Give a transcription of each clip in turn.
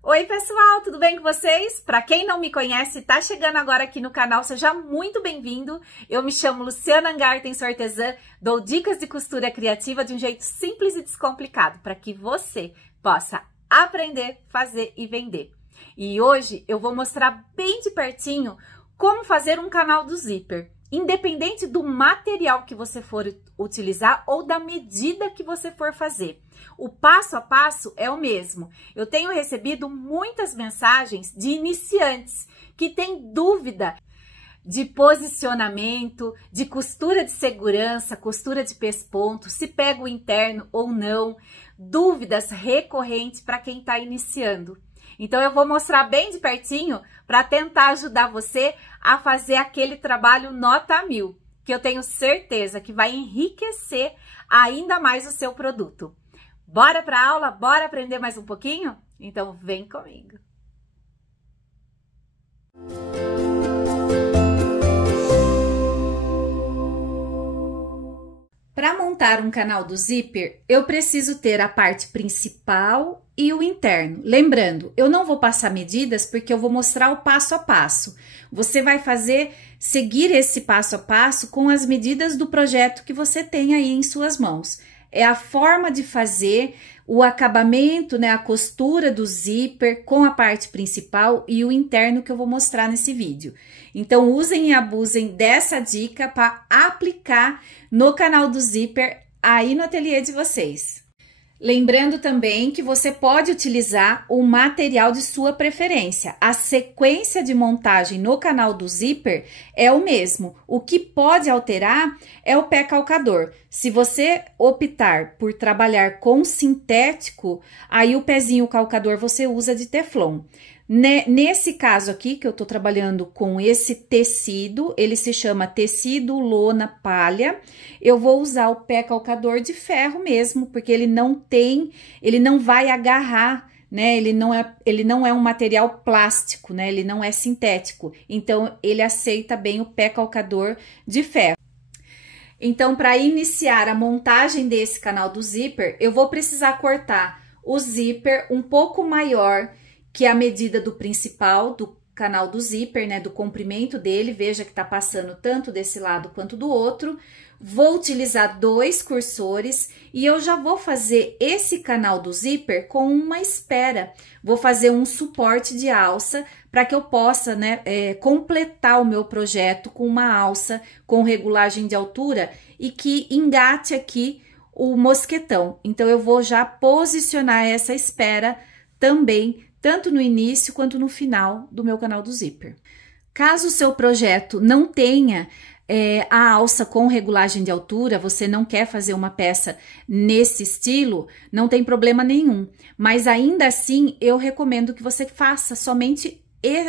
Oi pessoal, tudo bem com vocês? Para quem não me conhece, tá chegando agora aqui no canal, seja muito bem-vindo. Eu me chamo Luciana Angarten, sou artesã, dou dicas de costura criativa de um jeito simples e descomplicado para que você possa aprender, fazer e vender. E hoje eu vou mostrar bem de pertinho como fazer um canal do zíper, independente do material que você for utilizar ou da medida que você for fazer. O passo a passo é o mesmo. Eu tenho recebido muitas mensagens de iniciantes que têm dúvida de posicionamento, de costura de segurança, costura de pesponto, se pega o interno ou não, dúvidas recorrentes para quem está iniciando. Então eu vou mostrar bem de pertinho para tentar ajudar você a fazer aquele trabalho nota 1000, que eu tenho certeza que vai enriquecer ainda mais o seu produto. Bora para a aula? Bora aprender mais um pouquinho? Então vem comigo! Para montar um canal do zíper, eu preciso ter a parte principal e o interno. Lembrando, eu não vou passar medidas porque eu vou mostrar o passo a passo. Você vai seguir esse passo a passo com as medidas do projeto que você tem aí em suas mãos. É a forma de fazer o acabamento, né, a costura do zíper com a parte principal e o interno que eu vou mostrar nesse vídeo. Então, usem e abusem dessa dica para aplicar no canal do zíper aí no ateliê de vocês. Lembrando também que você pode utilizar o material de sua preferência. A sequência de montagem no canal do zíper é o mesmo. O que pode alterar é o pé calcador. Se você optar por trabalhar com sintético, aí o pezinho calcador você usa de teflon. Nesse caso aqui, que eu tô trabalhando com esse tecido, ele se chama tecido lona palha, eu vou usar o pé calcador de ferro mesmo, porque ele não vai agarrar, né? Ele não é um material plástico, né? Ele não é sintético, então ele aceita bem o pé calcador de ferro. Então, para iniciar a montagem desse canal do zíper, eu vou precisar cortar o zíper um pouco maior que é a medida do principal do canal do zíper, né, do comprimento dele. Veja que tá passando tanto desse lado quanto do outro. Vou utilizar 2 cursores e eu já vou fazer esse canal do zíper com uma espera. Vou fazer um suporte de alça para que eu possa, né, completar o meu projeto com uma alça com regulagem de altura e que engate aqui o mosquetão. Então, eu vou já posicionar essa espera também, tanto no início quanto no final do meu canal do zíper. Caso o seu projeto não tenha a alça com regulagem de altura, você não quer fazer uma peça nesse estilo, não tem problema nenhum. Mas ainda assim, eu recomendo que você faça somente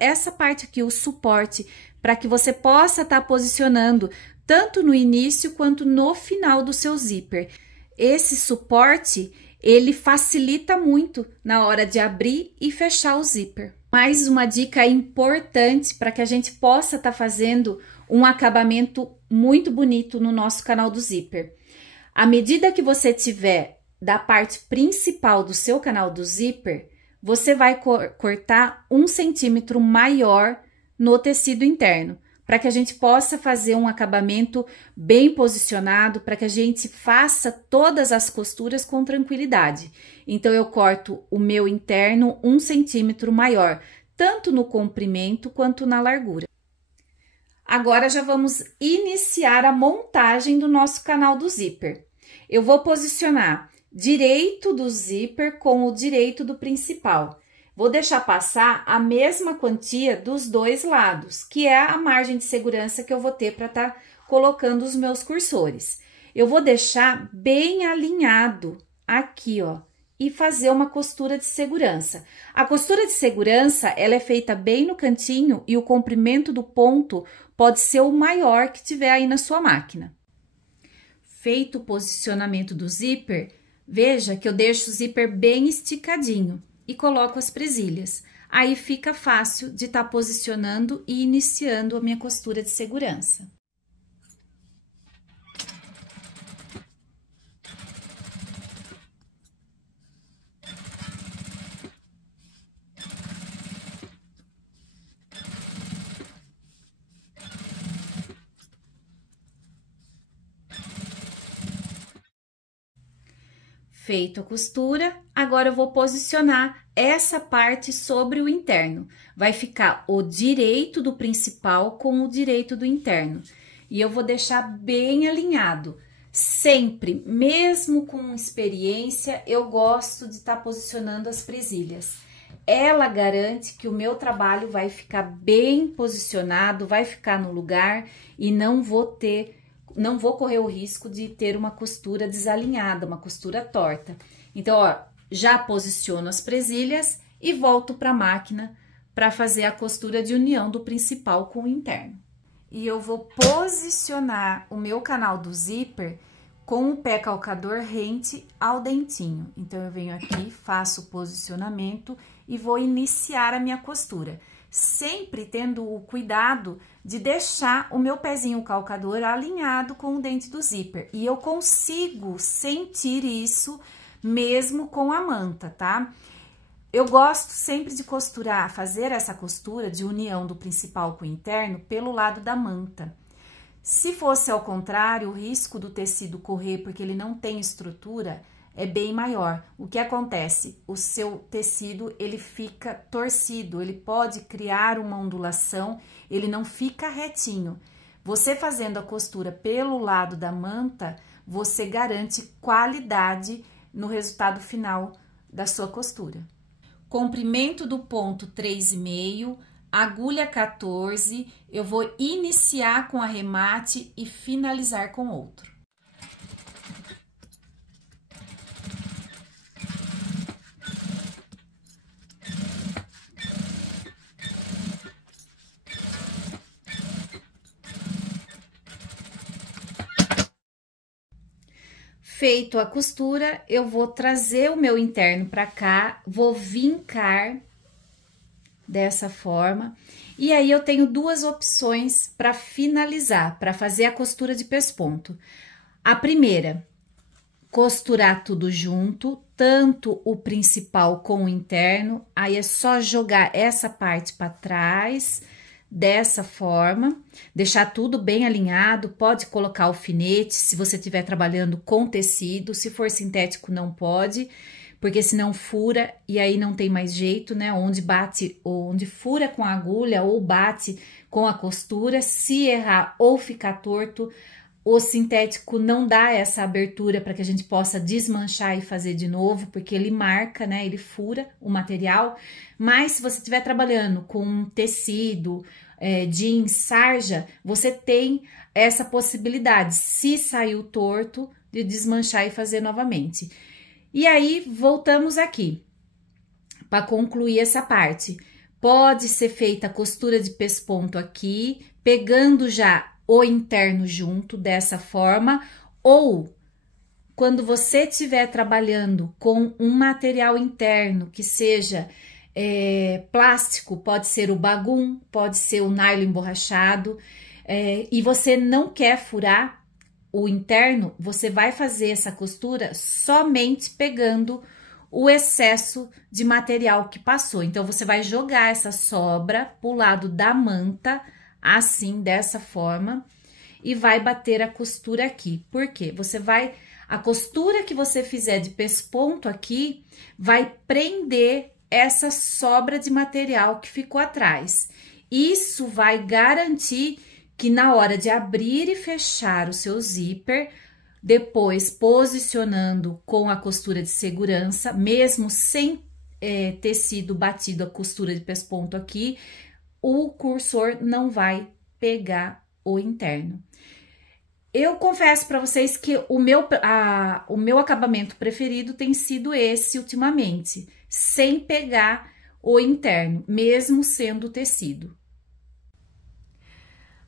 essa parte aqui, o suporte, para que você possa estar posicionando tanto no início quanto no final do seu zíper. Esse suporte, ele facilita muito na hora de abrir e fechar o zíper. Mais uma dica importante para que a gente possa estar fazendo um acabamento muito bonito no nosso canal do zíper. À medida que você tiver da parte principal do seu canal do zíper, você vai cortar 1 centímetro maior no tecido interno, para que a gente possa fazer um acabamento bem posicionado, para que a gente faça todas as costuras com tranquilidade. Então, eu corto o meu interno 1 centímetro maior, tanto no comprimento quanto na largura. Agora, já vamos iniciar a montagem do nosso canal do zíper. Eu vou posicionar direito do zíper com o direito do principal. Vou deixar passar a mesma quantia dos 2 lados, que é a margem de segurança que eu vou ter para estar colocando os meus cursores. Eu vou deixar bem alinhado aqui, ó, e fazer uma costura de segurança. A costura de segurança, ela é feita bem no cantinho e o comprimento do ponto pode ser o maior que tiver aí na sua máquina. Feito o posicionamento do zíper, veja que eu deixo o zíper bem esticadinho e coloco as presilhas. Aí fica fácil de estar posicionando e iniciando a minha costura de segurança. Feito a costura, agora eu vou posicionar essa parte sobre o interno. Vai ficar o direito do principal com o direito do interno. E eu vou deixar bem alinhado. Sempre, mesmo com experiência, eu gosto de estar posicionando as presilhas. Ela garante que o meu trabalho vai ficar bem posicionado, vai ficar no lugar e não vou correr o risco de ter uma costura desalinhada, uma costura torta. Então, ó, já posiciono as presilhas e volto para a máquina para fazer a costura de união do principal com o interno. E eu vou posicionar o meu canal do zíper com o pé calcador rente ao dentinho. Então, eu venho aqui, faço o posicionamento e vou iniciar a minha costura. Sempre tendo o cuidado de deixar o meu pezinho calcador alinhado com o dente do zíper. E eu consigo sentir isso mesmo com a manta, tá? Eu gosto sempre de costurar, fazer essa costura de união do principal com o interno pelo lado da manta. Se fosse ao contrário, o risco do tecido correr porque ele não tem estrutura é bem maior. O que acontece? O seu tecido, ele fica torcido, ele pode criar uma ondulação, ele não fica retinho. Você fazendo a costura pelo lado da manta, você garante qualidade no resultado final da sua costura. Comprimento do ponto 3,5, agulha 14, eu vou iniciar com arremate e finalizar com outro. Feito a costura, eu vou trazer o meu interno para cá, vou vincar dessa forma. E aí, eu tenho duas opções para finalizar, para fazer a costura de pesponto. A primeira, costurar tudo junto, tanto o principal com o interno. Aí, é só jogar essa parte para trás, dessa forma, deixar tudo bem alinhado, pode colocar alfinete se você estiver trabalhando com tecido, se for sintético não pode, porque senão fura e aí não tem mais jeito, né? Onde fura com a agulha ou bate com a costura, se errar ou ficar torto, o sintético não dá essa abertura para que a gente possa desmanchar e fazer de novo, porque ele marca, né? Ele fura o material. Mas se você estiver trabalhando com tecido, jeans, sarja, você tem essa possibilidade, se saiu torto, de desmanchar e fazer novamente. E aí, voltamos aqui, para concluir essa parte. Pode ser feita a costura de pesponto aqui, pegando já o interno junto, dessa forma, ou quando você estiver trabalhando com um material interno que seja plástico, pode ser o bagum, pode ser o nylon emborrachado, e você não quer furar o interno, você vai fazer essa costura somente pegando o excesso de material que passou. Então, você vai jogar essa sobra pro lado da manta, assim, dessa forma, e vai bater a costura aqui. Por quê? A costura que você fizer de pesponto aqui, vai prender essa sobra de material que ficou atrás. Isso vai garantir que na hora de abrir e fechar o seu zíper, depois posicionando com a costura de segurança, mesmo sem ter sido batido a costura de pesponto aqui, o cursor não vai pegar o interno. Eu confesso para vocês que o meu acabamento preferido tem sido esse ultimamente, sem pegar o interno, mesmo sendo tecido.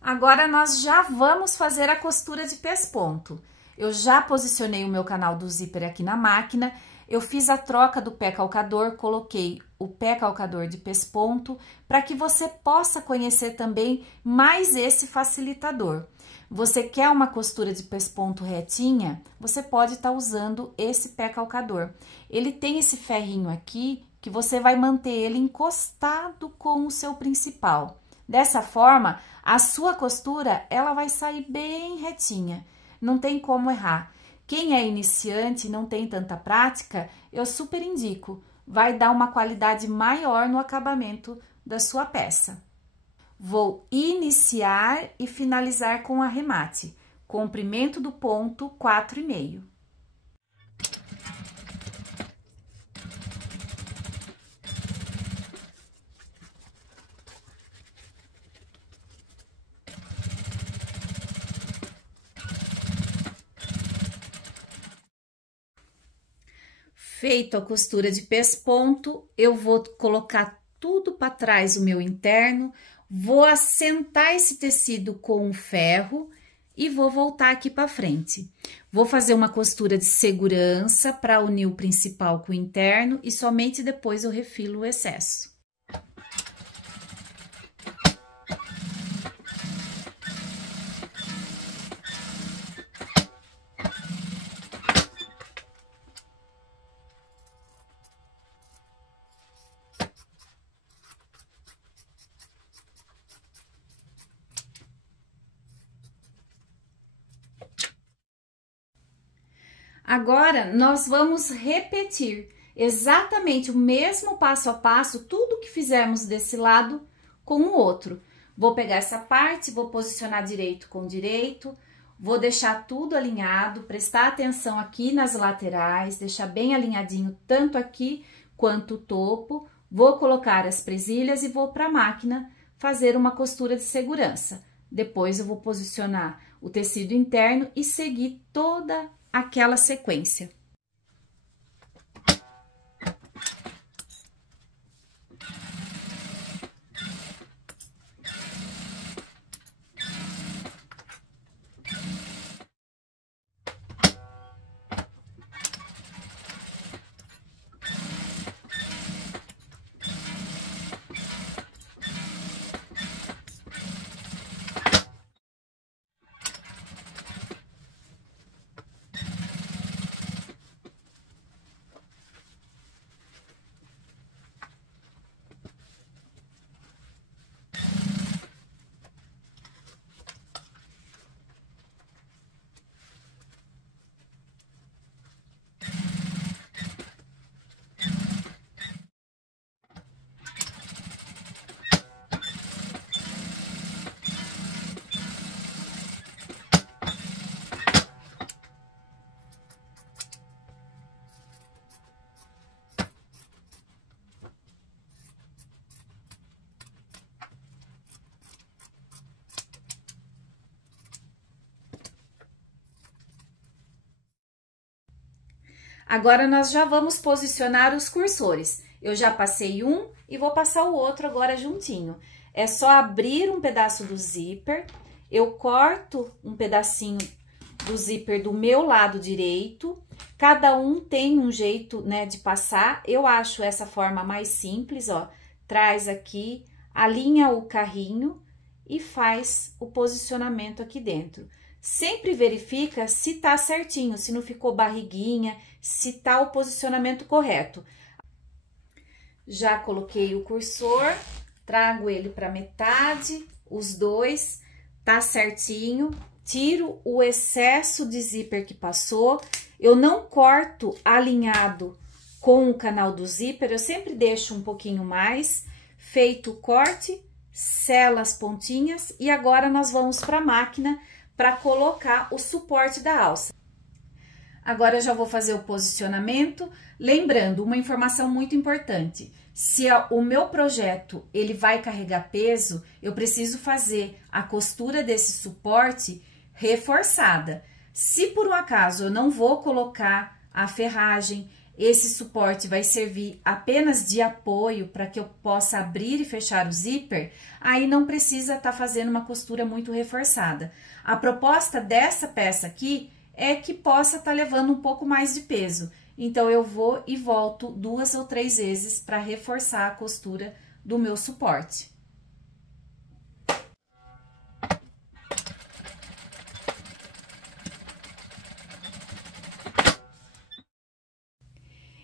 Agora, nós já vamos fazer a costura de pesponto. Eu já posicionei o meu canal do zíper aqui na máquina, eu fiz a troca do pé calcador, coloquei o pé calcador de pesponto, para que você possa conhecer também mais esse facilitador. Você quer uma costura de pesponto retinha? Você pode estar usando esse pé calcador. Ele tem esse ferrinho aqui, que você vai manter ele encostado com o seu principal. Dessa forma, a sua costura, ela vai sair bem retinha, não tem como errar. Quem é iniciante e não tem tanta prática, eu super indico. Vai dar uma qualidade maior no acabamento da sua peça. Vou iniciar e finalizar com arremate. Comprimento do ponto 4,5. Feito a costura de pesponto, eu vou colocar tudo para trás o meu interno, vou assentar esse tecido com o ferro e vou voltar aqui para frente. Vou fazer uma costura de segurança para unir o principal com o interno e somente depois eu refilo o excesso. Agora, nós vamos repetir exatamente o mesmo passo a passo, tudo que fizemos desse lado com o outro. Vou pegar essa parte, vou posicionar direito com direito, vou deixar tudo alinhado, prestar atenção aqui nas laterais, deixar bem alinhadinho tanto aqui quanto o topo. Vou colocar as presilhas e vou para a máquina fazer uma costura de segurança. Depois eu vou posicionar o tecido interno e seguir toda aquela sequência. Agora, nós já vamos posicionar os cursores. Eu já passei um e vou passar o outro agora juntinho. É só abrir um pedaço do zíper, eu corto um pedacinho do zíper do meu lado direito. Cada um tem um jeito, né, de passar. Eu acho essa forma mais simples, ó. Traz aqui, alinha o carrinho e faz o posicionamento aqui dentro. Sempre verifica se tá certinho, se não ficou barriguinha, se tá o posicionamento correto. Já coloquei o cursor, trago ele para metade, os dois, tá certinho. Tiro o excesso de zíper que passou. Eu não corto alinhado com o canal do zíper, eu sempre deixo um pouquinho mais. Feito o corte, sela as pontinhas e agora nós vamos para a máquina para colocar o suporte da alça. Agora eu já vou fazer o posicionamento, lembrando uma informação muito importante. Se o meu projeto ele vai carregar peso, eu preciso fazer a costura desse suporte reforçada. Se por um acaso eu não vou colocar a ferragem, esse suporte vai servir apenas de apoio para que eu possa abrir e fechar o zíper, aí não precisa estar fazendo uma costura muito reforçada. A proposta dessa peça aqui é que possa estar levando um pouco mais de peso. Então, eu vou e volto 2 ou 3 vezes para reforçar a costura do meu suporte.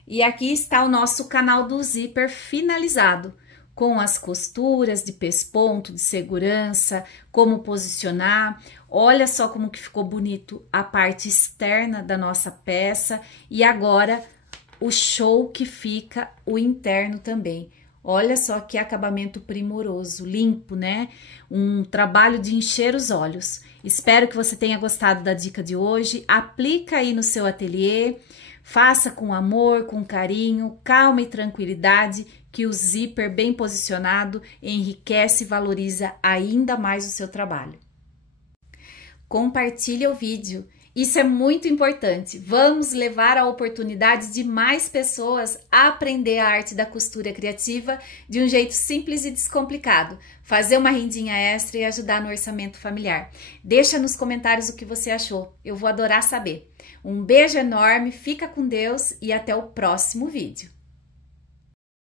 E aqui está o nosso canal do zíper finalizado, com as costuras de pesponto, de segurança, como posicionar. Olha só como que ficou bonito a parte externa da nossa peça e agora o show que fica o interno também. Olha só que acabamento primoroso, limpo, né? Um trabalho de encher os olhos. Espero que você tenha gostado da dica de hoje. Aplica aí no seu ateliê, faça com amor, com carinho, calma e tranquilidade, que o zíper bem posicionado enriquece e valoriza ainda mais o seu trabalho. Compartilhe o vídeo. Isso é muito importante. Vamos levar a oportunidade de mais pessoas a aprender a arte da costura criativa de um jeito simples e descomplicado. Fazer uma rendinha extra e ajudar no orçamento familiar. Deixa nos comentários o que você achou. Eu vou adorar saber. Um beijo enorme, fica com Deus e até o próximo vídeo.